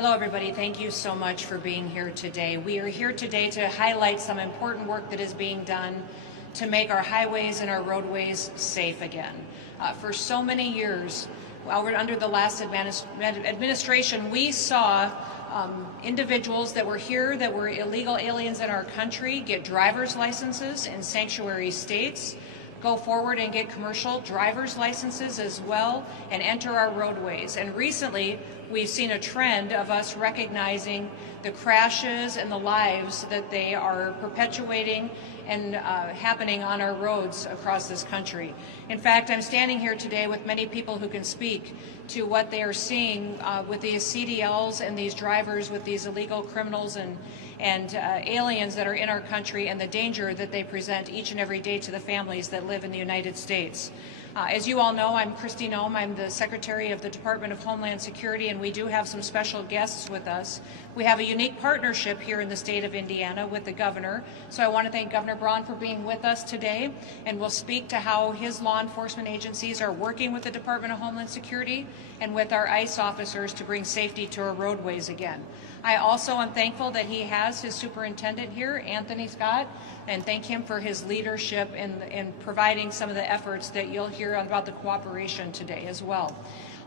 Hello, everybody. Thank you so much for being here today. We are here today to highlight some important work that is being done to make our highways and our roadways safe again. For so many years, under the last administration, we saw individuals that were here that were illegal aliens in our country get driver's licenses in sanctuary states, go forward and get commercial driver's licenses as well, and enter our roadways. And recently, we've seen a trend of us recognizing the crashes and the lives that they are perpetuating and happening on our roads across this country. In fact, I'm standing here today with many people who can speak to what they are seeing with these CDLs and these drivers with these illegal criminals and aliens that are in our country, and the danger that they present each and every day to the families that live in the United States. As you all know, I'm Kristi Noem. I'm the Secretary of the Department of Homeland Security, and we do have some special guests with us. We have a unique partnership here in the state of Indiana with the governor, so I want to thank Governor Braun for being with us today, and we'll speak to how his law enforcement agencies are working with the Department of Homeland Security and with our ICE officers to bring safety to our roadways again. I also am thankful that he has his superintendent here, Anthony Scott, and thank him for his leadership in providing some of the efforts that you'll hear about the cooperation today as well.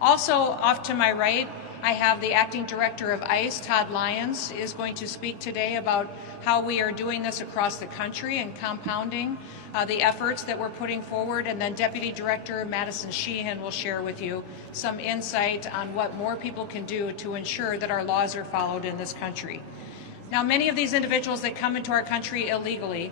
Also, off to my right, I have the Acting Director of ICE, Todd Lyons, is going to speak today about how we are doing this across the country and compounding the efforts that we're putting forward. And then Deputy Director Madison Sheehan will share with you some insight on what more people can do to ensure that our laws are followed in this country. Now, many of these individuals that come into our country illegally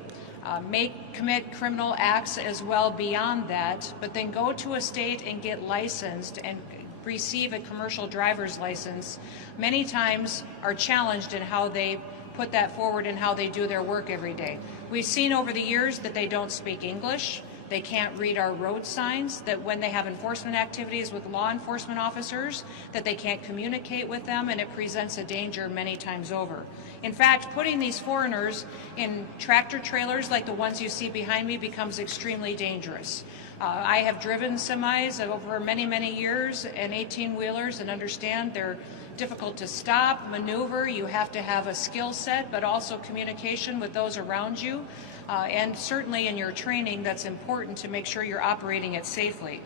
may commit criminal acts as well beyond that, but then go to a state and get licensed and receive a commercial driver's license, many times are challenged in how they put that forward and how they do their work every day. We've seen over the years that they don't speak English, they can't read our road signs, that when they have enforcement activities with law enforcement officers, that they can't communicate with them, and it presents a danger many times over. In fact, putting these foreigners in tractor trailers like the ones you see behind me becomes extremely dangerous. I have driven semis over many, many years and 18-wheelers and understand they're difficult to stop, maneuver. You have to have a skill set, but also communication with those around you. And certainly in your training, that's important to make sure you're operating it safely.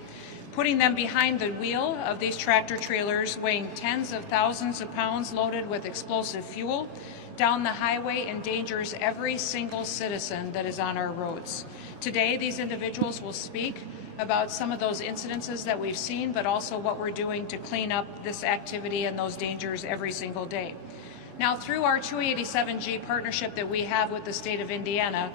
Putting them behind the wheel of these tractor trailers weighing tens of thousands of pounds loaded with explosive fuel down the highway endangers every single citizen that is on our roads. Today, these individuals will speak about some of those incidences that we've seen, but also what we're doing to clean up this activity and those dangers every single day. Now, through our 287G partnership that we have with the state of Indiana,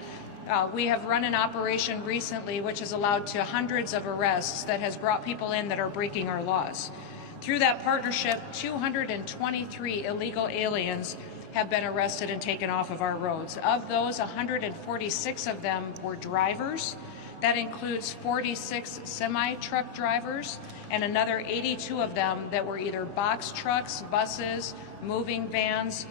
we have run an operation recently which has allowed to hundreds of arrests that has brought people in that are breaking our laws. Through that partnership, 223 illegal aliens have been arrested and taken off of our roads. Of those, 146 of them were drivers. That includes 46 semi-truck drivers and another 82 of them that were either box trucks, buses, moving vans,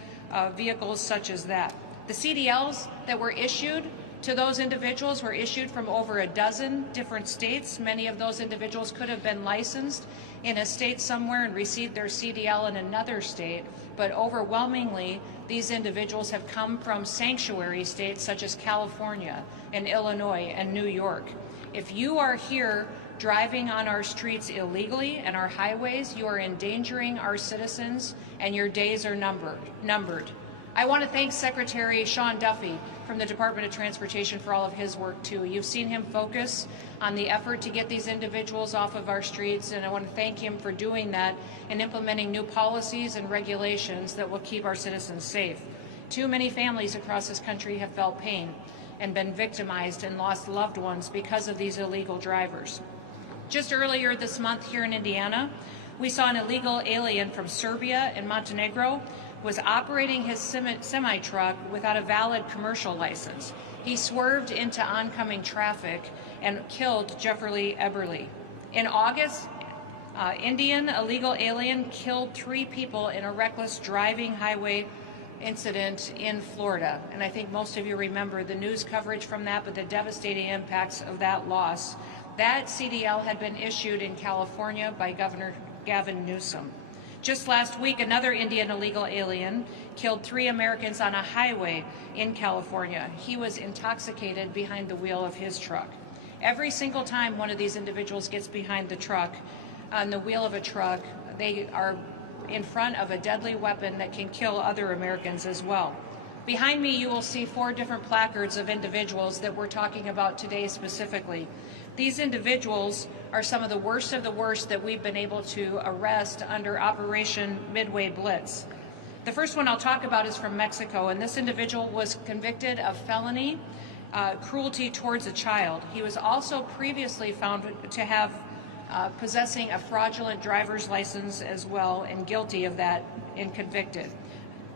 vehicles such as that. The CDLs that were issued to those individuals were issued from over a dozen different states. Many of those individuals could have been licensed in a state somewhere and received their CDL in another state, but overwhelmingly these individuals have come from sanctuary states such as California and Illinois and New York. If you are here driving on our streets illegally and our highways, you are endangering our citizens and your days are numbered. I want to thank Secretary Sean Duffy from the Department of Transportation for all of his work too. You've seen him focus on the effort to get these individuals off of our streets, and I want to thank him for doing that and implementing new policies and regulations that will keep our citizens safe. Too many families across this country have felt pain and been victimized and lost loved ones because of these illegal drivers. Just earlier this month here in Indiana, we saw an illegal alien from Serbia and Montenegro was operating his semi-truck without a valid commercial license. He swerved into oncoming traffic and killed Jeffrey Eberly. In August, Indian illegal alien killed 3 people in a reckless driving highway incident in Florida. And I think most of you remember the news coverage from that, but the devastating impacts of that loss. That CDL had been issued in California by Governor Gavin Newsom. Just last week, another Indian illegal alien killed 3 Americans on a highway in California. He was intoxicated behind the wheel of his truck. Every single time one of these individuals gets behind the truck, on the wheel of a truck, they are in front of a deadly weapon that can kill other Americans as well. Behind me, you will see 4 different placards of individuals that we're talking about today specifically. These individuals are some of the worst that we've been able to arrest under Operation Midway Blitz. The first one I'll talk about is from Mexico, and this individual was convicted of felony cruelty towards a child. He was also previously found to have possessing a fraudulent driver's license as well, and guilty of that and convicted.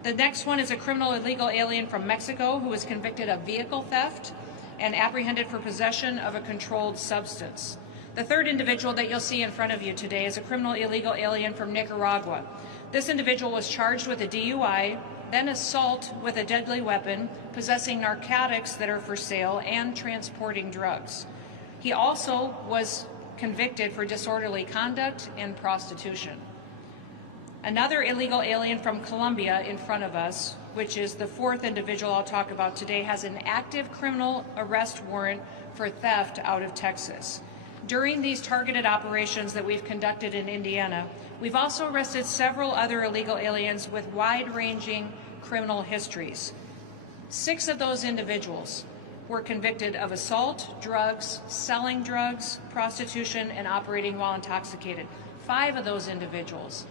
The next one is a criminal illegal alien from Mexico who was convicted of vehicle theft and apprehended for possession of a controlled substance. The third individual that you'll see in front of you today is a criminal illegal alien from Nicaragua. This individual was charged with a DUI, then assault with a deadly weapon, possessing narcotics that are for sale, and transporting drugs. He also was convicted for disorderly conduct and prostitution. Another illegal alien from Colombia in front of us, which is the 4th individual I'll talk about today, has an active criminal arrest warrant for theft out of Texas. During these targeted operations that we've conducted in Indiana, we've also arrested several other illegal aliens with wide-ranging criminal histories. 6 of those individuals were convicted of assault, drugs, selling drugs, prostitution, and operating while intoxicated. 5 of those individuals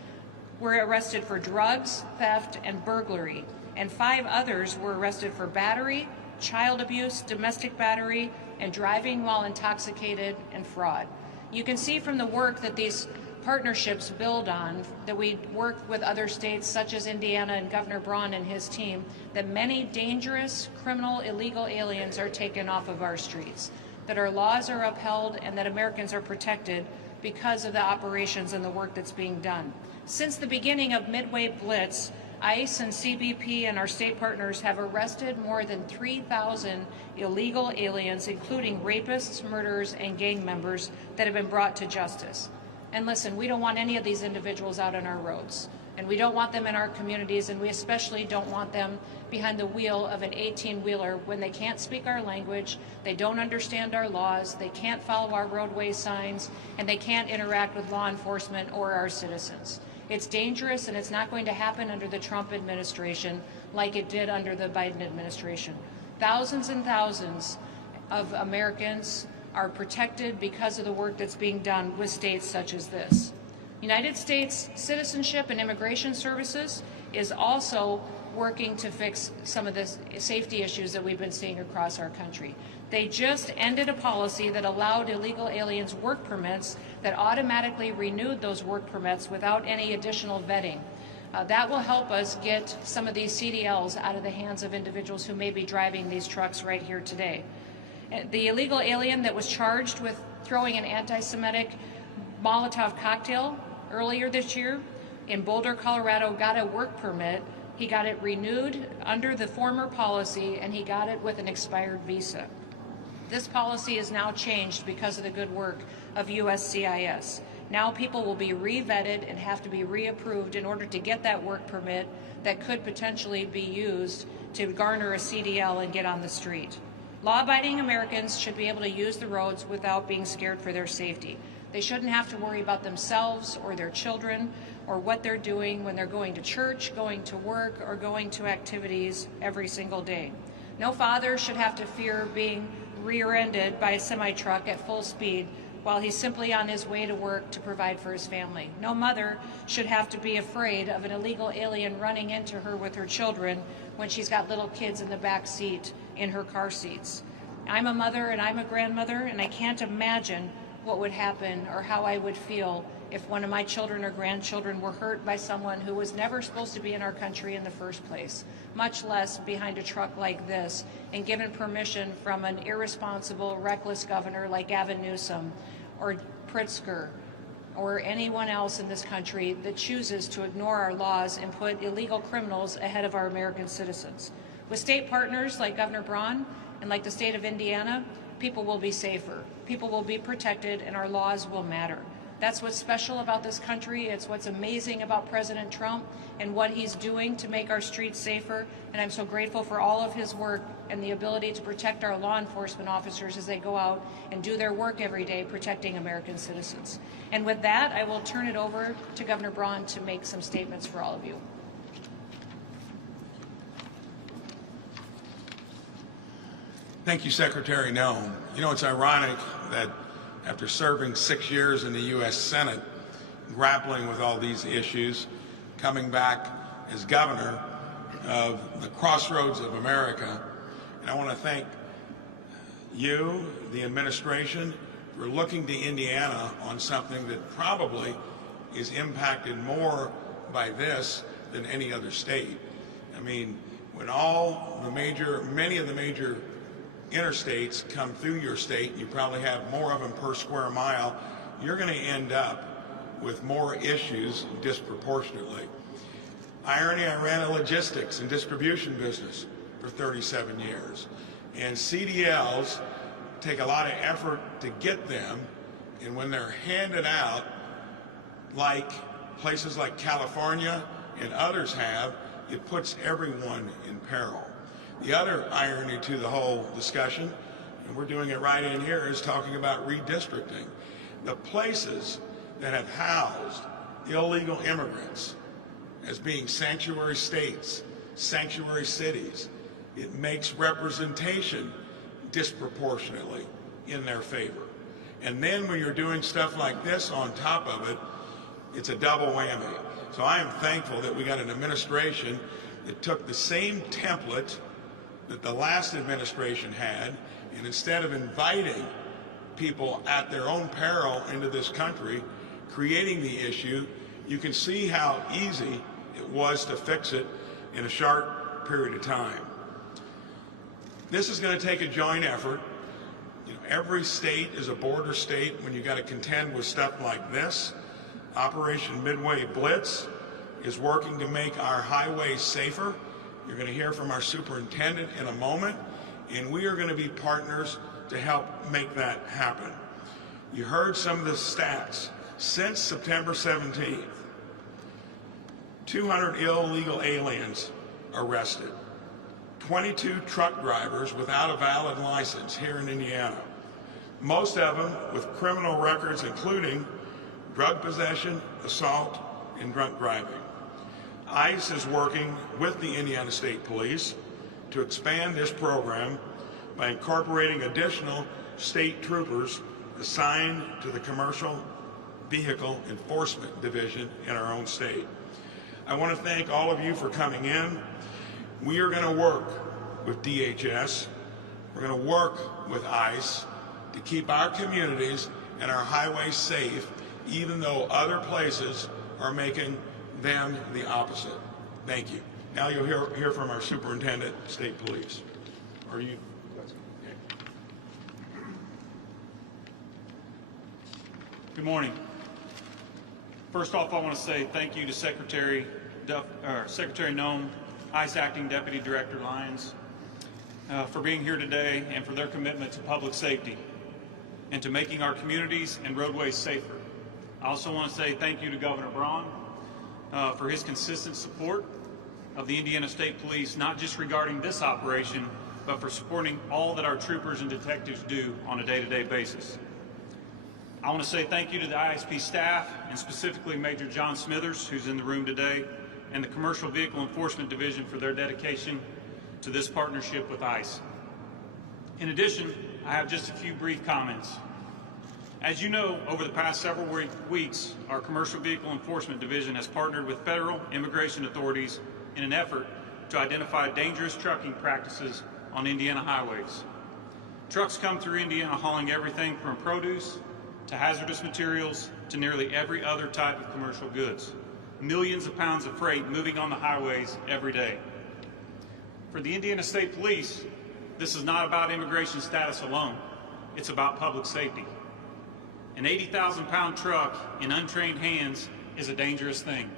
were arrested for drugs, theft, and burglary, and 5 others were arrested for battery, child abuse, domestic battery, and driving while intoxicated, and fraud. You can see from the work that these partnerships build on, that we work with other states such as Indiana and Governor Braun and his team, that many dangerous criminal illegal aliens are taken off of our streets, that our laws are upheld, and that Americans are protected because of the operations and the work that's being done. Since the beginning of Midway Blitz, ICE and CBP and our state partners have arrested more than 3,000 illegal aliens, including rapists, murderers, and gang members that have been brought to justice. And listen, we don't want any of these individuals out on our roads, and we don't want them in our communities, and we especially don't want them behind the wheel of an 18-wheeler when they can't speak our language, they don't understand our laws, they can't follow our roadway signs, and they can't interact with law enforcement or our citizens. It's dangerous, and it's not going to happen under the Trump administration like it did under the Biden administration. Thousands and thousands of Americans are protected because of the work that's being done with states such as this. United States Citizenship and Immigration Services is also working to fix some of the safety issues that we've been seeing across our country. They just ended a policy that allowed illegal aliens work permits that automatically renewed those work permits without any additional vetting. That will help us get some of these CDLs out of the hands of individuals who may be driving these trucks right here today. The illegal alien that was charged with throwing an anti-Semitic Molotov cocktail earlier this year in Boulder, Colorado, got a work permit. He got it renewed under the former policy, and he got it with an expired visa. This policy is now changed because of the good work of USCIS. Now people will be re-vetted and have to be reapproved in order to get that work permit that could potentially be used to garner a CDL and get on the street. Law-abiding Americans should be able to use the roads without being scared for their safety. They shouldn't have to worry about themselves or their children or what they're doing when they're going to church, going to work, or going to activities every single day. No father should have to fear being rear-ended by a semi-truck at full speed while he's simply on his way to work to provide for his family. No mother should have to be afraid of an illegal alien running into her with her children when she's got little kids in the back seat in her car seats. I'm a mother and I'm a grandmother, and I can't imagine what would happen or how I would feel if one of my children or grandchildren were hurt by someone who was never supposed to be in our country in the first place, much less behind a truck like this and given permission from an irresponsible, reckless governor like Gavin Newsom or Pritzker or anyone else in this country that chooses to ignore our laws and put illegal criminals ahead of our American citizens. With state partners like Governor Braun and like the state of Indiana, people will be safer, people will be protected, and our laws will matter. That's what's special about this country. It's what's amazing about President Trump and what he's doing to make our streets safer. And I'm so grateful for all of his work and the ability to protect our law enforcement officers as they go out and do their work every day protecting American citizens. And with that, I will turn it over to Governor Braun to make some statements for all of you. Thank you, Secretary Noem. You know, it's ironic that after serving 6 years in the U.S. Senate, grappling with all these issues, coming back as governor of the crossroads of America, and I want to thank you, the administration, for looking to Indiana on something that probably is impacted more by this than any other state. I mean, when many of the major interstates come through your state, you probably have more of them per square mile, you're going to end up with more issues disproportionately. Irony, I ran a logistics and distribution business for 37 years. And CDLs take a lot of effort to get them, and when they're handed out, like places like California and others have, it puts everyone in peril. The other irony to the whole discussion, and we're doing it right in here, is talking about redistricting. The places that have housed illegal immigrants as being sanctuary states, sanctuary cities, it makes representation disproportionately in their favor. And then when you're doing stuff like this on top of it, it's a double whammy. So I am thankful that we got an administration that took the same template that the last administration had, and instead of inviting people at their own peril into this country, creating the issue, you can see how easy it was to fix it in a short period of time. This is going to take a joint effort. You know, every state is a border state when you got to contend with stuff like this. Operation Midway Blitz is working to make our highways safer. You're going to hear from our superintendent in a moment, and we are going to be partners to help make that happen. You heard some of the stats. Since September 17th, 200 illegal aliens arrested, 22 truck drivers without a valid license here in Indiana, most of them with criminal records including drug possession, assault, and drunk driving. ICE is working with the Indiana State Police to expand this program by incorporating additional state troopers assigned to the Commercial Vehicle Enforcement Division in our own state. I want to thank all of you for coming in. We are going to work with DHS. We're going to work with ICE to keep our communities and our highways safe, even though other places are making them the opposite. Thank you. Now you'll hear from our superintendent, state police. Are you? Okay. Good morning. First off, I want to say thank you to Secretary Noem, ICE Acting Deputy Director Lyons, for being here today and for their commitment to public safety and to making our communities and roadways safer. I also want to say thank you to Governor Braun for his consistent support of the Indiana State Police, not just regarding this operation, but for supporting all that our troopers and detectives do on a day-to-day basis. I want to say thank you to the ISP staff, and specifically Major John Smithers, who's in the room today, and the Commercial Vehicle Enforcement Division for their dedication to this partnership with ICE. In addition, I have just a few brief comments. As you know, over the past several weeks, our Commercial Vehicle Enforcement Division has partnered with federal immigration authorities in an effort to identify dangerous trucking practices on Indiana highways. Trucks come through Indiana hauling everything from produce to hazardous materials to nearly every other type of commercial goods. Millions of pounds of freight moving on the highways every day. For the Indiana State Police, this is not about immigration status alone. It's about public safety. An 80,000-pound truck in untrained hands is a dangerous thing.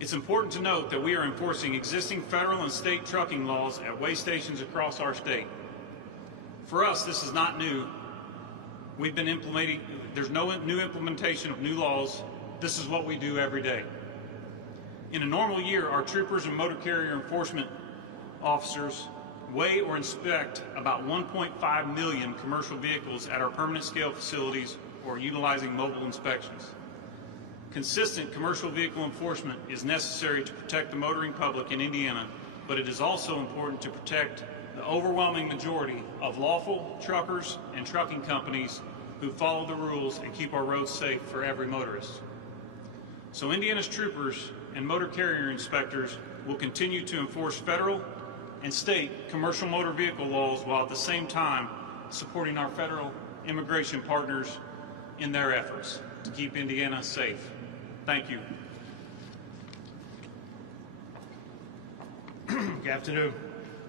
It's important to note that we are enforcing existing federal and state trucking laws at weigh stations across our state. For us, this is not new, There's no new implementation of new laws. This is what we do every day. In a normal year, our troopers and motor carrier enforcement officers weigh or inspect about 1.5 million commercial vehicles at our permanent scale facilities or utilizing mobile inspections. Consistent commercial vehicle enforcement is necessary to protect the motoring public in Indiana, but it is also important to protect the overwhelming majority of lawful truckers and trucking companies who follow the rules and keep our roads safe for every motorist. So Indiana's troopers and motor carrier inspectors will continue to enforce federal and state commercial motor vehicle laws while at the same time supporting our federal immigration partners in their efforts to keep Indiana safe. Thank you. Good afternoon.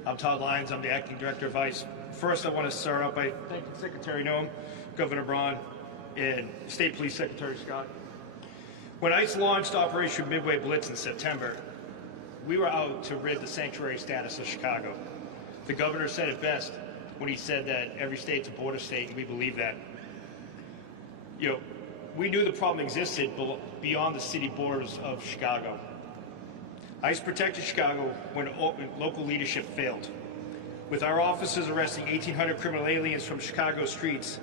I'm Todd Lyons. I'm the Acting Director of ICE. First, I want to start out by thanking Secretary Noem, Governor Braun, and State Police Secretary Scott. When ICE launched Operation Midway Blitz in September, we were out to rid the sanctuary status of Chicago. The governor said it best when he said that every state's a border state, and we believe that. We knew the problem existed beyond the city borders of Chicago. ICE protected Chicago when local leadership failed. With our officers arresting 1,800 criminal aliens from Chicago's streets,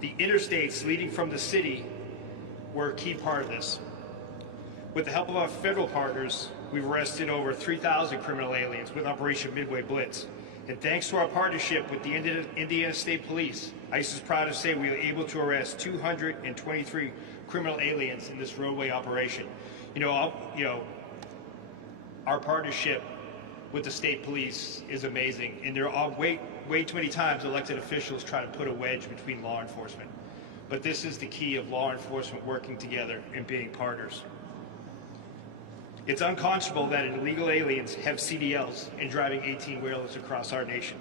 the interstates leading from the city were a key part of this. With the help of our federal partners, we've arrested over 3,000 criminal aliens with Operation Midway Blitz. And thanks to our partnership with the Indiana State Police, ICE is proud to say we were able to arrest 223 criminal aliens in this roadway operation. Our partnership with the state police is amazing, and there are way too many times elected officials try to put a wedge between law enforcement. But this is the key of law enforcement working together and being partners. It's unconscionable that illegal aliens have CDLs and driving 18-wheelers across our nation.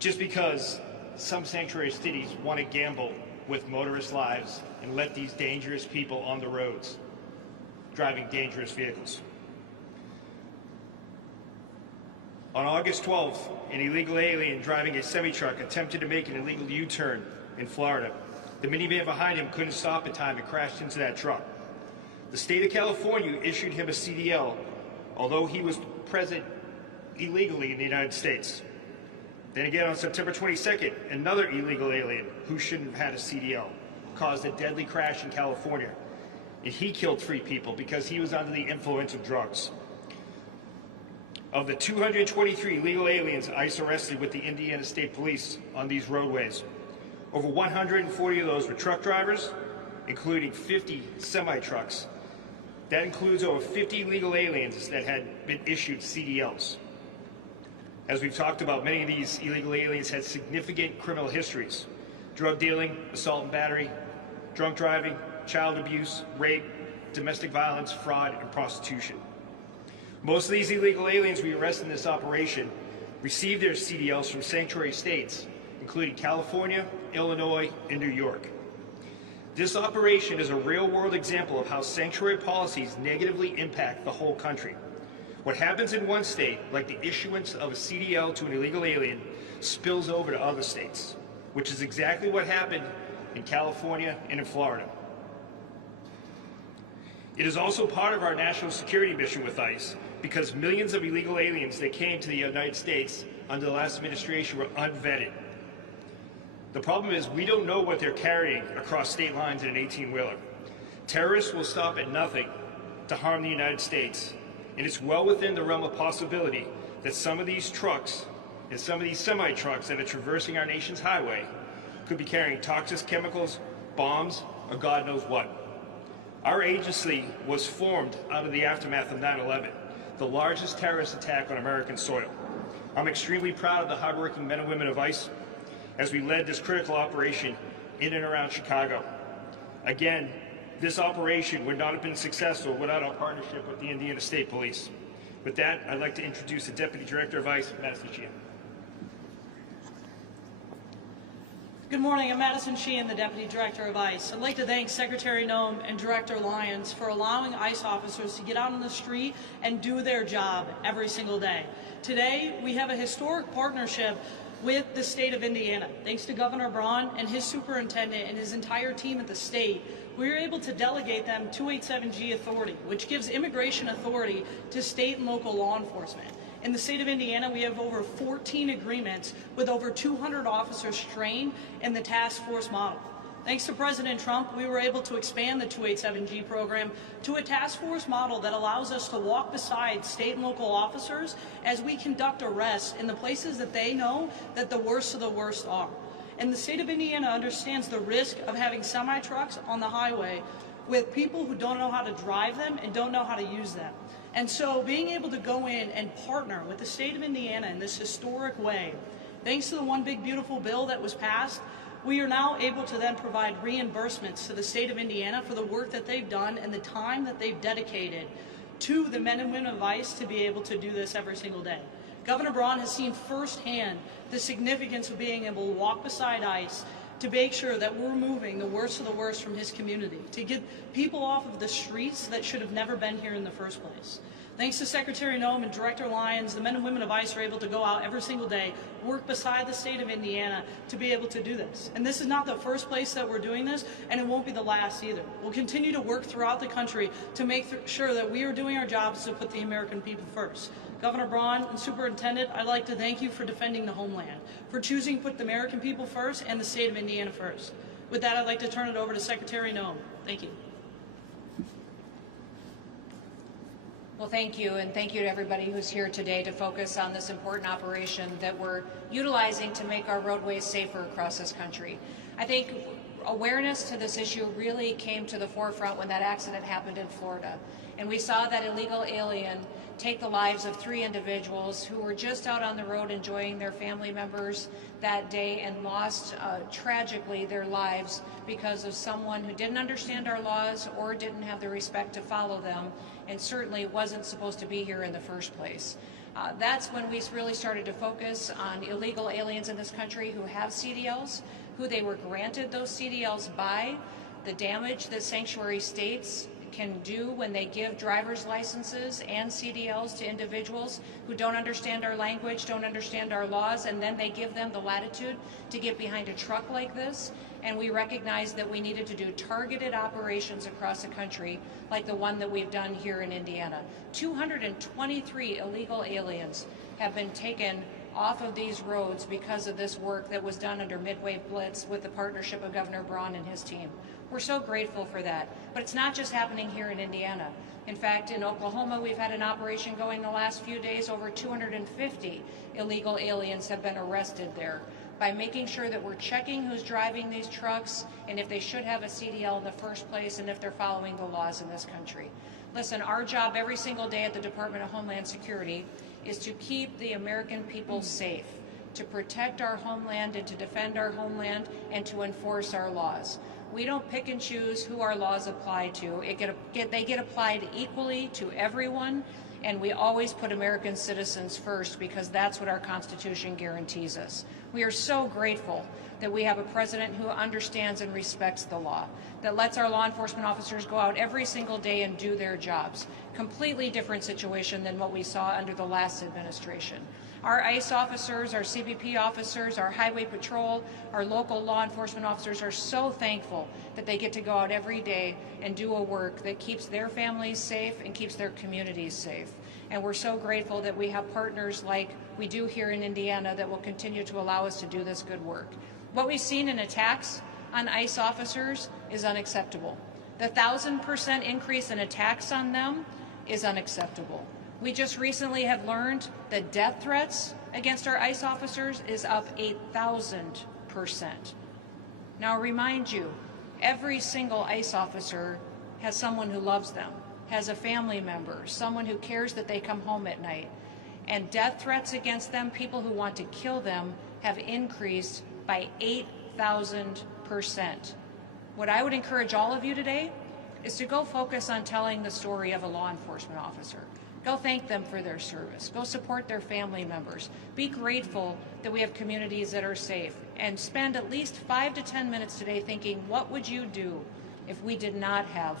Just because some sanctuary cities want to gamble with motorist lives and let these dangerous people on the roads driving dangerous vehicles. On August 12th, an illegal alien driving a semi-truck attempted to make an illegal U-turn in Florida. The minivan behind him couldn't stop in time and crashed into that truck. The state of California issued him a CDL, although he was present illegally in the United States. Then again, on September 22nd, another illegal alien who shouldn't have had a CDL caused a deadly crash in California, and he killed 3 people because he was under the influence of drugs. Of the 223 illegal aliens ICE arrested with the Indiana State Police on these roadways, over 140 of those were truck drivers, including 50 semi-trucks. That includes over 50 illegal aliens that had been issued CDLs. As we've talked about, many of these illegal aliens had significant criminal histories: drug dealing, assault and battery, drunk driving, child abuse, rape, domestic violence, fraud, and prostitution. Most of these illegal aliens we arrested in this operation received their CDLs from sanctuary states, including California, Illinois, and New York. This operation is a real-world example of how sanctuary policies negatively impact the whole country. What happens in one state, like the issuance of a CDL to an illegal alien, spills over to other states, which is exactly what happened in California and in Florida. It is also part of our national security mission with ICE, because millions of illegal aliens that came to the United States under the last administration were unvetted. The problem is we don't know what they're carrying across state lines in an 18-wheeler. Terrorists will stop at nothing to harm the United States, and it's well within the realm of possibility that some of these trucks and some of these semi-trucks that are traversing our nation's highway could be carrying toxic chemicals, bombs, or God knows what. Our agency was formed out of the aftermath of 9/11, the largest terrorist attack on American soil. I'm extremely proud of the hardworking men and women of ICE as we led this critical operation in and around Chicago. Again, this operation would not have been successful without our partnership with the Indiana State Police. With that, I'd like to introduce the Deputy Director of ICE, Madison Sheehan. Good morning, I'm Madison Sheehan, the Deputy Director of ICE. I'd like to thank Secretary Noem and Director Lyons for allowing ICE officers to get out on the street and do their job every single day. Today, we have a historic partnership with the state of Indiana. Thanks to Governor Braun and his superintendent and his entire team at the state, we were able to delegate them 287G authority, which gives immigration authority to state and local law enforcement. In the state of Indiana, we have over 14 agreements with over 200 officers trained in the task force model. Thanks to President Trump, we were able to expand the 287G program to a task force model that allows us to walk beside state and local officers as we conduct arrests in the places that they know that the worst of the worst are. And the state of Indiana understands the risk of having semi-trucks on the highway with people who don't know how to drive them and don't know how to use them. And so being able to go in and partner with the state of Indiana in this historic way, thanks to the One Big Beautiful Bill that was passed, we are now able to then provide reimbursements to the state of Indiana for the work that they've done and the time that they've dedicated to the men and women of ICE to be able to do this every single day. Governor Braun has seen firsthand the significance of being able to walk beside ICE to make sure that we're moving the worst of the worst from his community, to get people off of the streets that should have never been here in the first place. Thanks to Secretary Noem and Director Lyons, the men and women of ICE are able to go out every single day, work beside the state of Indiana to be able to do this. And this is not the first place that we're doing this, and it won't be the last either. We'll continue to work throughout the country to make sure that we are doing our jobs to put the American people first. Governor Braun and Superintendent, I'd like to thank you for defending the homeland, for choosing to put the American people first and the state of Indiana first. With that, I'd like to turn it over to Secretary Noem. Thank you. Well, thank you, and thank you to everybody who's here today to focus on this important operation that we're utilizing to make our roadways safer across this country. I think awareness to this issue really came to the forefront when that accident happened in Florida. And we saw that illegal alien take the lives of 3 individuals who were just out on the road enjoying their family members that day and lost tragically their lives because of someone who didn't understand our laws or didn't have the respect to follow them and certainly wasn't supposed to be here in the first place. That's when we really started to focus on illegal aliens in this country who have CDLs, who they were granted those CDLs by, the damage that sanctuary states can do when they give driver's licenses and CDLs to individuals who don't understand our language, don't understand our laws, and then they give them the latitude to get behind a truck like this. And we recognized that we needed to do targeted operations across the country like the one that we've done here in Indiana. 223 illegal aliens have been taken off of these roads because of this work that was done under Midway Blitz with the partnership of Governor Braun and his team. We're so grateful for that. But it's not just happening here in Indiana. In fact, in Oklahoma, we've had an operation going the last few days. Over 250 illegal aliens have been arrested there by making sure that we're checking who's driving these trucks and if they should have a CDL in the first place and if they're following the laws in this country. Listen, our job every single day at the Department of Homeland Security is to keep the American people safe, to protect our homeland and to defend our homeland and to enforce our laws. We don't pick and choose who our laws apply to. They get applied equally to everyone, and we always put American citizens first because that's what our Constitution guarantees us. We are so grateful that we have a president who understands and respects the law, that lets our law enforcement officers go out every single day and do their jobs. Completely different situation than what we saw under the last administration. Our ICE officers, our CBP officers, our Highway Patrol, our local law enforcement officers are so thankful that they get to go out every day and do a work that keeps their families safe and keeps their communities safe. And we're so grateful that we have partners like we do here in Indiana that will continue to allow us to do this good work. What we've seen in attacks on ICE officers is unacceptable. The 1,000% increase in attacks on them is unacceptable. We just recently have learned that death threats against our ICE officers is up 8,000%. Now, I'll remind you, every single ICE officer has someone who loves them, has a family member, someone who cares that they come home at night. And death threats against them, people who want to kill them, have increased by 8,000%. What I would encourage all of you today is to go focus on telling the story of a law enforcement officer. Go thank them for their service. Go support their family members. Be grateful that we have communities that are safe. And spend at least 5 to 10 minutes today thinking, what would you do if we did not have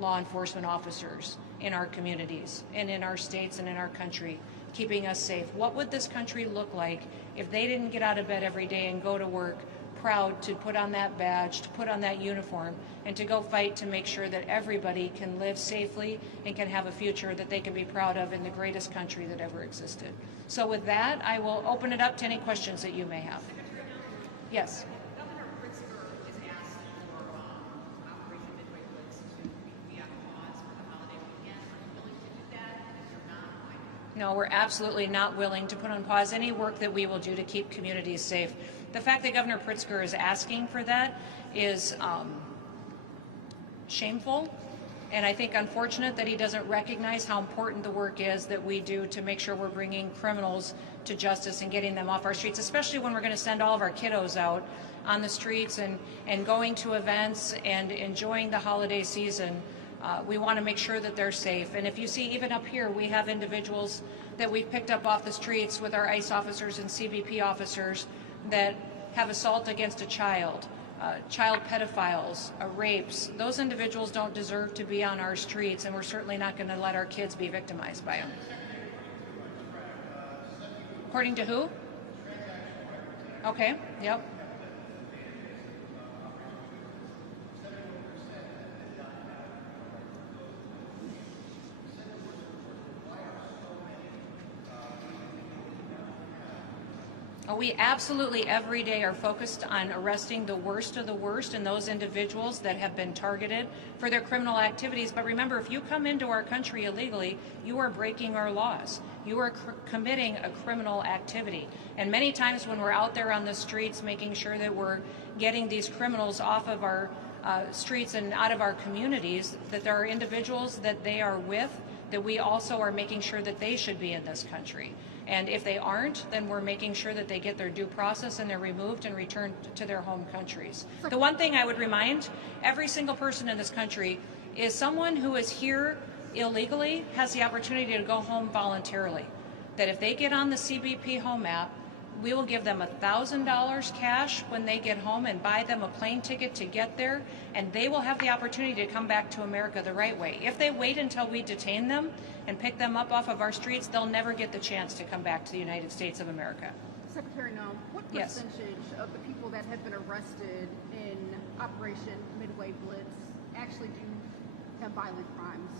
law enforcement officers in our communities and in our states and in our country keeping us safe. What would this country look like if they didn't get out of bed every day and go to work proud to put on that badge, to put on that uniform, and to go fight to make sure that everybody can live safely and can have a future that they can be proud of in the greatest country that ever existed. So with that, I will open it up to any questions that you may have. Yes. Governor Pritzker is asking for Operation Midway Blitz to be on pause for the holiday weekend. Are you willing to do that? If you're not, why not? No, we're absolutely not willing to put on pause any work that we will do to keep communities safe. The fact that Governor Pritzker is asking for that is shameful, and I think unfortunate that he doesn't recognize how important the work is that we do to make sure we're bringing criminals to justice and getting them off our streets, especially when we're going to send all of our kiddos out on the streets and going to events and enjoying the holiday season. We want to make sure that they're safe. And if you see, even up here, we have individuals that we've picked up off the streets with our ICE officers and CBP officers that have assault against a child pedophiles, rapes. Those individuals don't deserve to be on our streets, and we're certainly not going to let our kids be victimized by them. According to who? Okay, yep. We absolutely every day are focused on arresting the worst of the worst and those individuals that have been targeted for their criminal activities. But remember, if you come into our country illegally, you are breaking our laws. You are committing a criminal activity. And many times when we're out there on the streets making sure that we're getting these criminals off of our streets and out of our communities, that there are individuals that they are with that we also are making sure that they should be in this country. And if they aren't, then we're making sure that they get their due process and they're removed and returned to their home countries. The one thing I would remind every single person in this country is someone who is here illegally has the opportunity to go home voluntarily. That if they get on the CBP Home app, we will give them $1,000 cash when they get home and buy them a plane ticket to get there, and they will have the opportunity to come back to America the right way. If they wait until we detain them and pick them up off of our streets, they'll never get the chance to come back to the United States of America. Secretary Noem, what Yes. percentage of the people that have been arrested in Operation Midway Blitz actually do have violent crimes?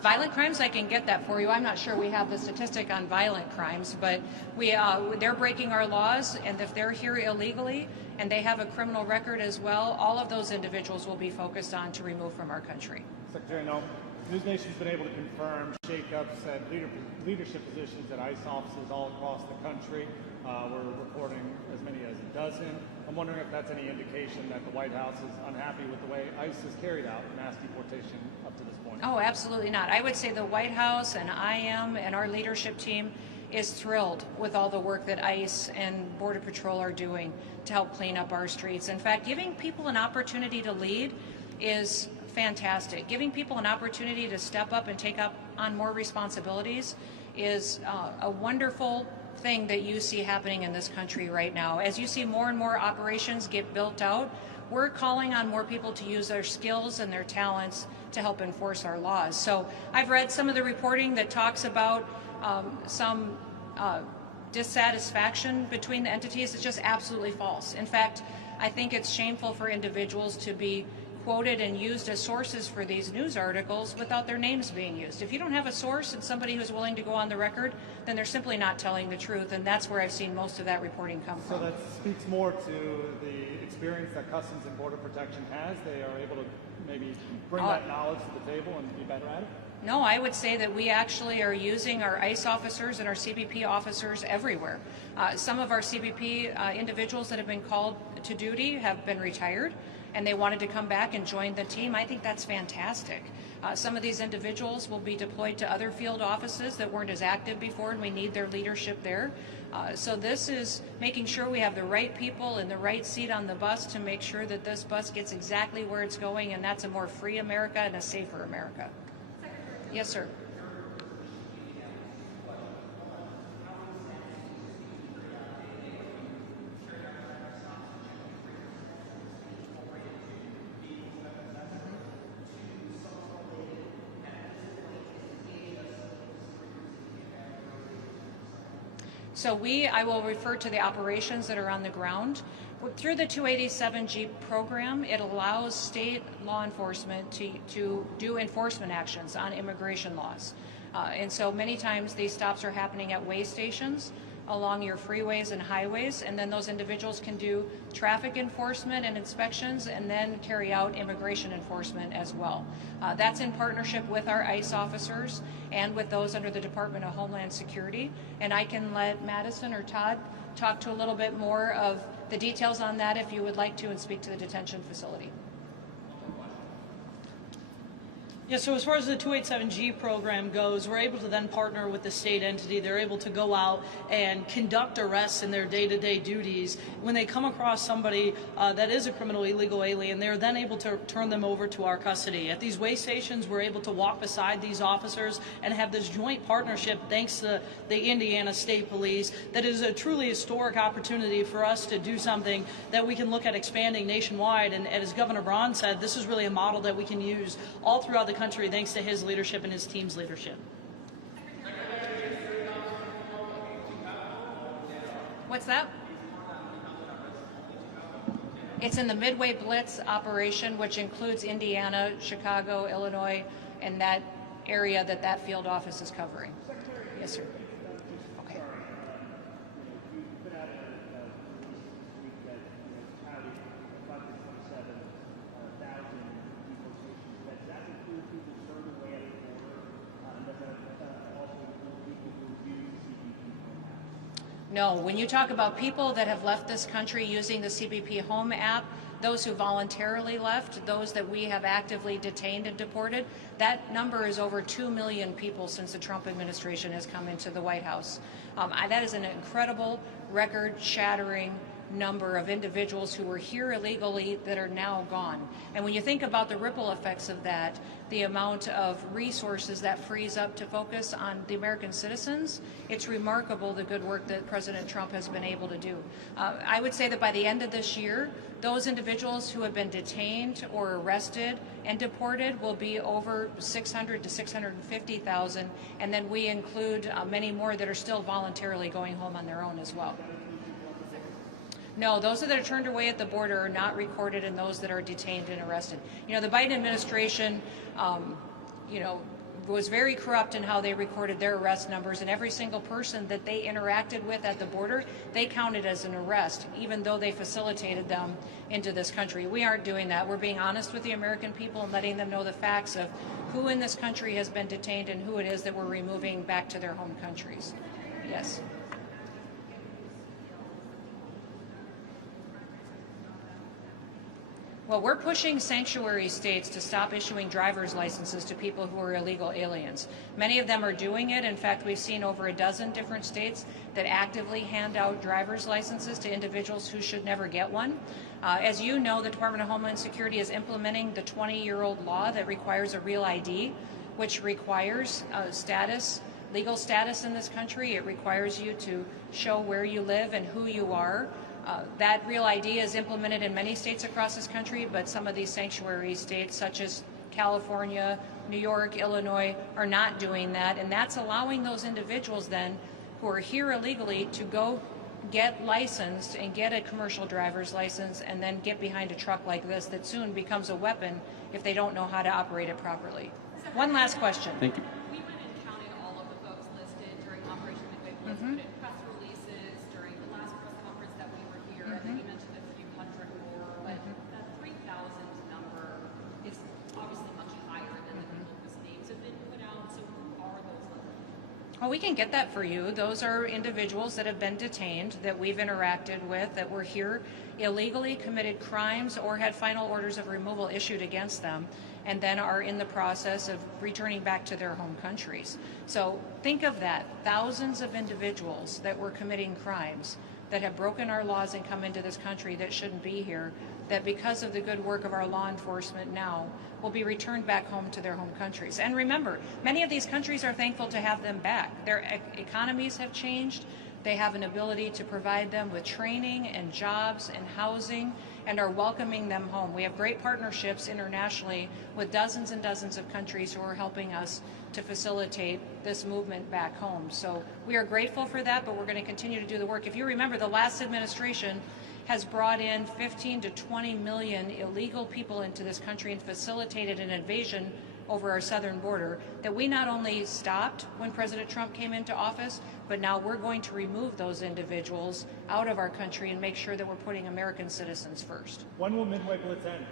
Violent crimes, I can get that for you. I'm not sure we have the statistic on violent crimes, but they're breaking our laws, and if they're here illegally and they have a criminal record as well, all of those individuals will be focused on to remove from our country. Secretary Noem, News Nation's been able to confirm shakeups at leadership positions at ICE offices all across the country. We're reporting as many as a dozen. I'm wondering if that's any indication that the White House is unhappy with the way ICE has carried out mass deportation up to this point. Oh, absolutely not. I would say the White House and I am and our leadership team is thrilled with all the work that ICE and Border Patrol are doing to help clean up our streets. In fact, giving people an opportunity to lead is fantastic. Giving people an opportunity to step up and take up on more responsibilities is a wonderful thing that you see happening in this country right now. As you see more and more operations get built out, we're calling on more people to use their skills and their talents to help enforce our laws. So I've read some of the reporting that talks about some dissatisfaction between the entities. It's just absolutely false. In fact, I think it's shameful for individuals to be quoted and used as sources for these news articles without their names being used. If you don't have a source and somebody who's willing to go on the record, then they're simply not telling the truth, and that's where I've seen most of that reporting come from. So that speaks more to the experience that Customs and Border Protection has. They are able to maybe bring that knowledge to the table and be better at it? No, I would say that we actually are using our ICE officers and our CBP officers everywhere. Some of our CBP individuals that have been called to duty have been retired, and they wanted to come back and join the team. I think that's fantastic. Some of these individuals will be deployed to other field offices that weren't as active before, and we need their leadership there. So this is making sure we have the right people in the right seat on the bus to make sure that this bus gets exactly where it's going, and that's a more free America and a safer America. Yes, sir. So I will refer to the operations that are on the ground. Through the 287G program, it allows state law enforcement to do enforcement actions on immigration laws. And so many times these stops are happening at way stations along your freeways and highways, and then those individuals can do traffic enforcement and inspections and then carry out immigration enforcement as well. That's in partnership with our ICE officers and with those under the Department of Homeland Security. And I can let Madison or Todd talk to a little bit more of the details on that if you would like to, and speak to the detention facility. Yeah, so as far as the 287G program goes, we're able to then partner with the state entity. They're able to go out and conduct arrests in their day-to-day duties. When they come across somebody that is a criminal illegal alien, they're then able to turn them over to our custody. At these way stations, we're able to walk beside these officers and have this joint partnership, thanks to the Indiana State Police, that is a truly historic opportunity for us to do something that we can look at expanding nationwide. And as Governor Braun said, this is really a model that we can use all throughout the country thanks to his leadership and his team's leadership. What's that? It's in the Midway Blitz operation, which includes Indiana, Chicago, Illinois, and that area that field office is covering. Yes, sir. Okay. No, when you talk about people that have left this country using the CBP Home app, those who voluntarily left, those that we have actively detained and deported, that number is over 2 million people since the Trump administration has come into the White House. That is an incredible, record-shattering number of individuals who were here illegally that are now gone. And when you think about the ripple effects of that, the amount of resources that frees up to focus on the American citizens, it's remarkable the good work that President Trump has been able to do. I would say that by the end of this year, those individuals who have been detained or arrested and deported will be over 600 to 650,000, and then we include many more that are still voluntarily going home on their own as well. No, those that are turned away at the border are not recorded in those that are detained and arrested. You know, the Biden administration, was very corrupt in how they recorded their arrest numbers, and every single person that they interacted with at the border, they counted as an arrest, even though they facilitated them into this country. We aren't doing that. We're being honest with the American people and letting them know the facts of who in this country has been detained and who it is that we're removing back to their home countries. Yes. Well, we're pushing sanctuary states to stop issuing driver's licenses to people who are illegal aliens. Many of them are doing it. In fact, we've seen over a dozen different states that actively hand out driver's licenses to individuals who should never get one. As you know, the Department of Homeland Security is implementing the 20-year-old law that requires a real ID, which requires legal status in this country. It requires you to show where you live and who you are. That real ID is implemented in many states across this country, but some of these sanctuary states, such as California, New York, Illinois, are not doing that, and that's allowing those individuals then who are here illegally to go get licensed and get a commercial driver's license and then get behind a truck like this that soon becomes a weapon if they don't know how to operate it properly. One last question. Thank you. We went and counted all of the folks listed during Operation Midway Blitz. We put in press releases during the last press conference that we were here. I think you mentioned a few hundred more, but that 3,000 number is obviously much higher than the people whose names have been put out. So who are those others? Oh, we can get that for you. Those are individuals that have been detained, that we've interacted with, that were here illegally, committed crimes, or had final orders of removal issued against them, and then are in the process of returning back to their home countries. So think of that, thousands of individuals that were committing crimes, that have broken our laws and come into this country that shouldn't be here, that because of the good work of our law enforcement now will be returned back home to their home countries. And remember, many of these countries are thankful to have them back. Their economies have changed. They have an ability to provide them with training and jobs and housing and are welcoming them home. We have great partnerships internationally with dozens and dozens of countries who are helping us to facilitate this movement back home. So we are grateful for that, but we're going to continue to do the work. If you remember, the last administration has brought in 15 to 20 million illegal people into this country and facilitated an invasion over our southern border that we not only stopped when President Trump came into office, but now we're going to remove those individuals out of our country and make sure that we're putting American citizens first. When will Midway Blitz end?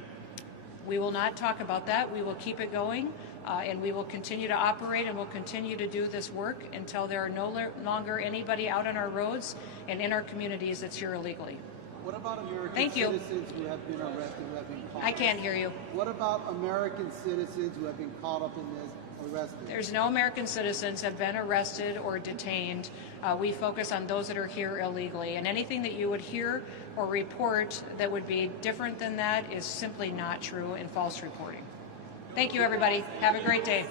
We will not talk about that. We will keep it going, and we will continue to operate, and we'll continue to do this work until there are no longer anybody out on our roads and in our communities that's here illegally. What about American citizens who have been arrested, who have been caught up? I can't hear you. What about American citizens who have been caught up in this, arrested? There's no American citizens have been arrested or detained. We focus on those that are here illegally, and anything that you would hear or report that would be different than that is simply not true and false reporting. Thank you, everybody. Have a great day.